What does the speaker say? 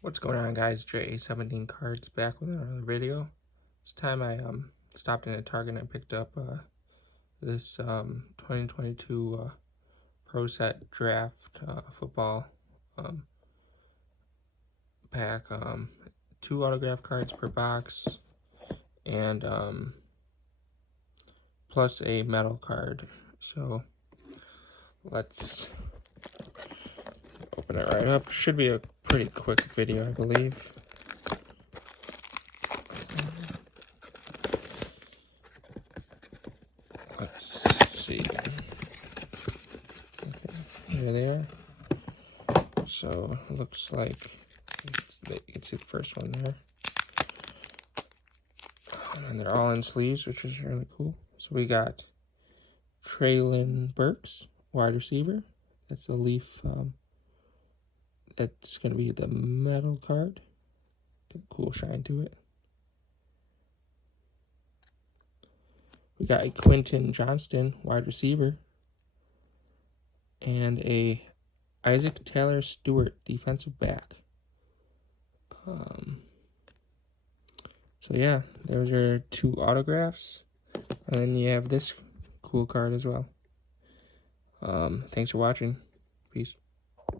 What's going on, guys? JA17 Cards back with another video. This time I stopped in a Target and picked up this 2022 Pro Set Draft football pack. 2 autograph cards per box, and plus a metal card. So let's open it right up. Should be a pretty quick video, I believe. Let's see. Okay, here they are. So it looks like you can see the first one there. And they're all in sleeves, which is really cool. So we got Treylon Burks, wide receiver. That's a Leaf. That's going to be the metal card. Got a cool shine to it. We got a Quentin Johnston, wide receiver. And a Isaac Taylor Stewart, defensive back. So yeah, those are 2 autographs. And then you have this cool card as well. Thanks for watching. Peace.